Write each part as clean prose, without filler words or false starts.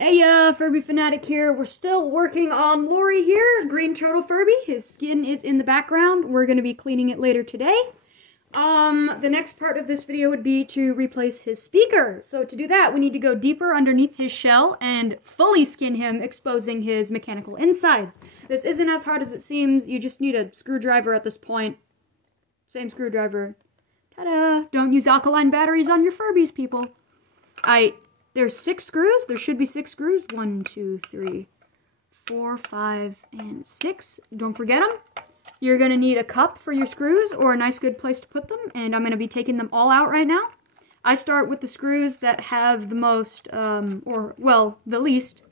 Hey, Furby Fanatic here. We're still working on Lori here, Green Turtle Furby. His skin is in the background. We're going to be cleaning it later today. The next part of this video would be to replace his speaker. So to do that, we need to go deeper underneath his shell and fully skin him, exposing his mechanical insides. This isn't as hard as it seems. You just need a screwdriver at this point. Same screwdriver. Ta-da! Don't use alkaline batteries on your Furbies, people. There's 6 screws. There should be 6 screws. 1, 2, 3, 4, 5, and 6. Don't forget them. You're going to need a cup for your screws or a nice good place to put them, and I'm going to be taking them all out right now. I start with the screws that have the most, the least.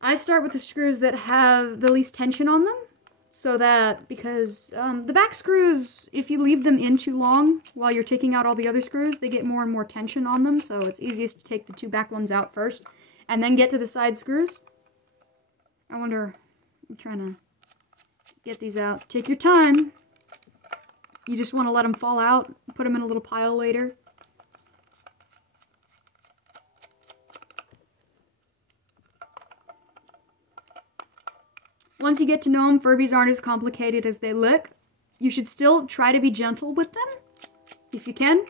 I start with the screws that have the least tension on them, so that, because the back screws, if you leave them in too long while you're taking out all the other screws, they get more and more tension on them, so it's easiest to take the 2 back ones out first, and then get to the side screws. I'm trying to get these out. Take your time. You just want to let them fall out, put them in a little pile later. Once you get to know them, Furbies aren't as complicated as they look. You should still try to be gentle with them, if you can.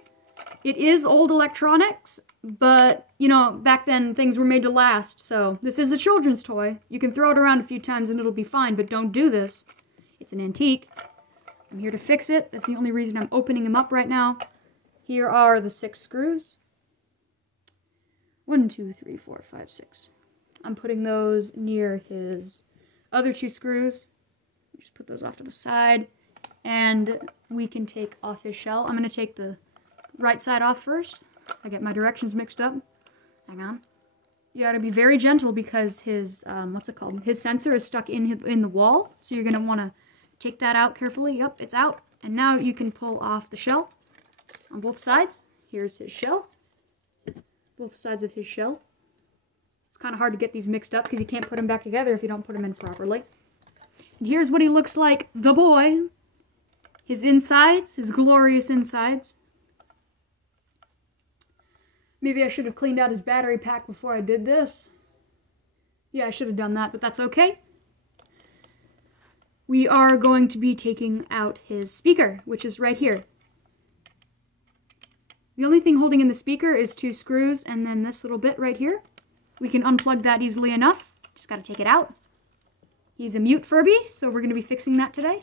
It is old electronics, but, you know, back then things were made to last, so this is a children's toy. You can throw it around a few times and it'll be fine, but don't do this. It's an antique. I'm here to fix it. That's the only reason I'm opening them up right now. Here are the 6 screws. 1, 2, 3, 4, 5, 6. I'm putting those near his other 2 screws. Just put those off to the side, and we can take off his shell. I'm going to take the right side off first. I get my directions mixed up. Hang on. You gotta be very gentle because his, his sensor is stuck in the wall, so you're going to want to take that out carefully. Yep, it's out. And now you can pull off the shell on both sides. Here's his shell. Both sides of his shell. It's kind of hard to get these mixed up because you can't put them back together if you don't put them in properly. And here's what he looks like, the boy. His insides, his glorious insides. Maybe I should have cleaned out his battery pack before I did this. Yeah, I should have done that, but that's okay. We are going to be taking out his speaker, which is right here. The only thing holding in the speaker is 2 screws and then this little bit right here. We can unplug that easily enough. Just gotta take it out. He's a mute Furby, so we're gonna be fixing that today.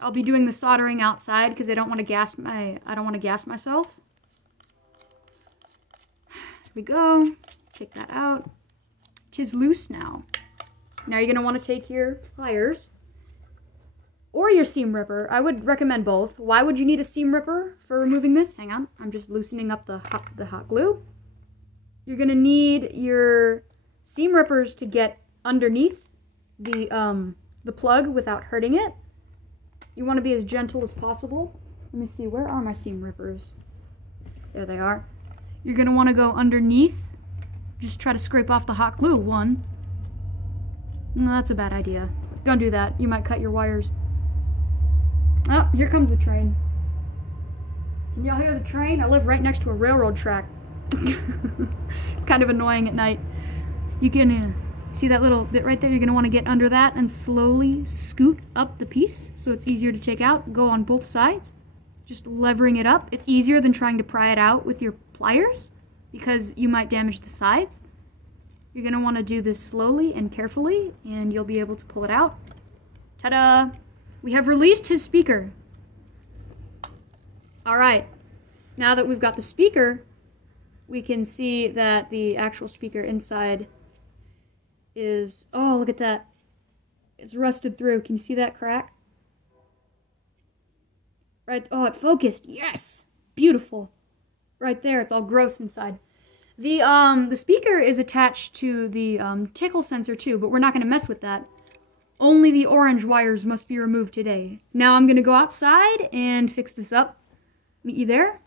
I'll be doing the soldering outside because I don't want to gas myself. There we go. Take that out. 'Tis loose now. Now you're gonna want to take your pliers or your seam ripper. I would recommend both. Why would you need a seam ripper for removing this? Hang on, I'm just loosening up the hot glue. You're gonna need your seam rippers to get underneath the plug without hurting it. You want to be as gentle as possible. Let me see, where are my seam rippers? There they are. You're gonna want to go underneath. Just try to scrape off the hot glue. 1. No, that's a bad idea. Don't do that. You might cut your wires. Oh, here comes the train. Can y'all hear the train? I live right next to a railroad track. It's kind of annoying at night. You can see that little bit right there? You're going to want to get under that and slowly scoot up the piece so it's easier to take out. Go on both sides. Just levering it up. It's easier than trying to pry it out with your pliers because you might damage the sides. You're going to want to do this slowly and carefully and you'll be able to pull it out. Ta-da! We have released his speaker. Alright, now that we've got the speaker, we can see that the actual speaker inside is, oh, look at that. It's rusted through. Can you see that crack? Right, oh, it focused. Yes! Beautiful. Right there, it's all gross inside. The speaker is attached to the tickle sensor too, but we're not going to mess with that. Only the orange wires must be removed today. Now I'm going to go outside and fix this up. Meet you there.